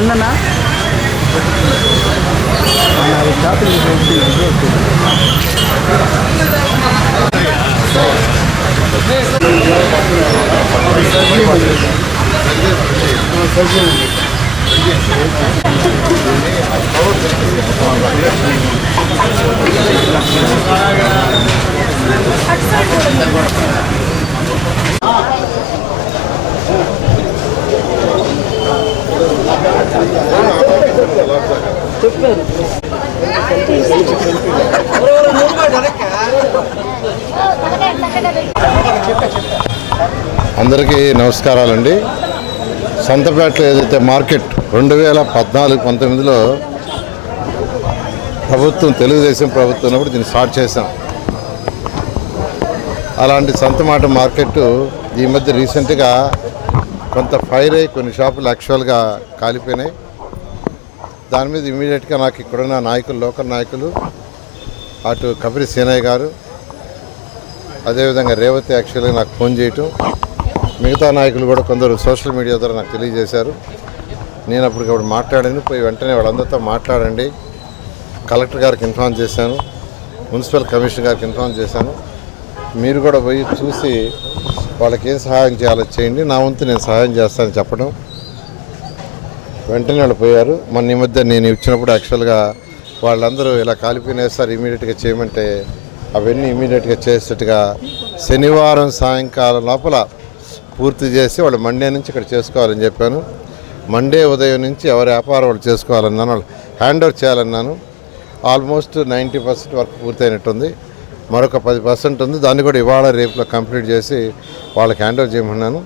என்னண்ணா அது shopping Thank you. అందరికీ నమస్కారాలండి. సంతపేటలో ఏదైతే మార్కెట్ రెండు వేల పద్నాలుగు పంతొమ్మిదిలో ప్రభుత్వం తెలుగుదేశం ప్రభుత్వం ఉన్నప్పుడు దీన్ని స్టార్ట్ చేశాం. అలాంటి సంతమాట మార్కెట్ ఈ మధ్య రీసెంట్గా కొంత ఫైర్ అయ్యి కొన్ని షాపులు యాక్చువల్గా కాలిపోయినాయి. దాని మీద ఇమీడియట్గా నాకు ఇక్కడున్న నాయకులు లోకల్ నాయకులు అటు కపిరి సీనయ్య గారు అదేవిధంగా రేవతి యాక్చువల్గా నాకు ఫోన్ చేయటం. మిగతా నాయకులు కూడా కొందరు సోషల్ మీడియా ద్వారా నాకు తెలియజేశారు. నేను అప్పటికప్పుడు మాట్లాడాను పోయి వెంటనే వాళ్ళందరితో మాట్లాడండి. కలెక్టర్ గారికి ఇన్ఫార్మ్ చేశాను మున్సిపల్ కమిషనర్ గారికి ఇన్ఫార్మ్ చేశాను. మీరు కూడా పోయి చూసి వాళ్ళకి ఏం సహాయం చేయాలో చేయండి. నా వంతు నేను సహాయం చేస్తానని చెప్పడం. వెంటనే వాళ్ళు పోయారు. మొన్న ఈ మధ్య నేను ఇచ్చినప్పుడు యాక్చువల్గా వాళ్ళందరూ ఇలా కాలిపోయినేస్తారు ఇమీడియట్గా చేయమంటే అవన్నీ ఇమీడియట్గా చేసేట్టుగా శనివారం సాయంకాలం లోపల పూర్తి చేసి వాళ్ళు మండే నుంచి ఇక్కడ చేసుకోవాలని చెప్పాను. మండే ఉదయం నుంచి ఎవరి వ్యాపారం వాళ్ళు చేసుకోవాలన్నాను. వాళ్ళు హ్యాండ్ ఓవర్ చేయాలన్నాను. ఆల్మోస్ట్ నైంటీ పర్సెంట్ వర్క్ పూర్తయినట్టుంది. మరొక పది పర్సెంట్ ఉంది. దాన్ని కూడా ఇవాళ రేపులో కంప్లీట్ చేసి వాళ్ళకి హ్యాండ్ ఓవర్ చేయమన్నాను.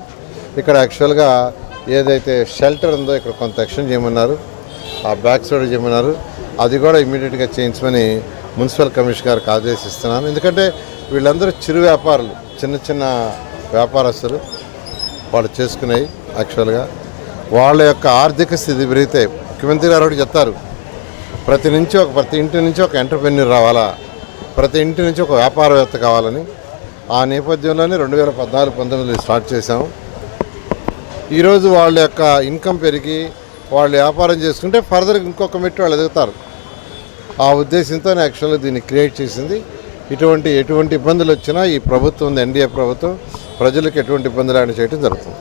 ఇక్కడ యాక్చువల్గా ఏదైతే షెల్టర్ ఉందో ఇక్కడ కొంత ఎక్స్టెండ్ చేయమన్నారు. ఆ బ్యాక్ సైడ్ చేయమన్నారు. అది కూడా ఇమీడియట్గా చేయించమని మున్సిపల్ కమిషనర్ గారికి ఆదేశిస్తున్నాను. ఎందుకంటే వీళ్ళందరూ చిరు వ్యాపారులు చిన్న చిన్న వ్యాపారస్తులు వాళ్ళు చేసుకున్నాయి యాక్చువల్గా. వాళ్ళ యొక్క ఆర్థిక స్థితి పెరిగితే ముఖ్యమంత్రి గారు ఒకటి చెప్తారు ప్రతి నుంచి ఒక ప్రతి ఇంటి నుంచి ఒక ఎంటర్ప్రెన్యూర్ రావాలా? ప్రతి ఇంటి నుంచి ఒక వ్యాపారవేత్త కావాలని ఆ నేపథ్యంలోనే రెండు వేల పద్నాలుగు పంతొమ్మిదిలో స్టార్ట్ చేశాము. ఈరోజు వాళ్ళ యొక్క ఇన్కమ్ పెరిగి వాళ్ళు వ్యాపారం చేసుకుంటే ఫర్దర్ ఇంకొక మెట్టు వాళ్ళు ఎదుగుతారు. ఆ ఉద్దేశంతో యాక్చువల్గా దీన్ని క్రియేట్ చేసింది. ఇటువంటి ఎటువంటి ఇబ్బందులు వచ్చినా ఈ ప్రభుత్వం ఉంది ఎన్డీఏ ప్రభుత్వం ప్రజలకు ఎటువంటి ఇబ్బందులు ఆయన చేయడం జరుగుతుంది.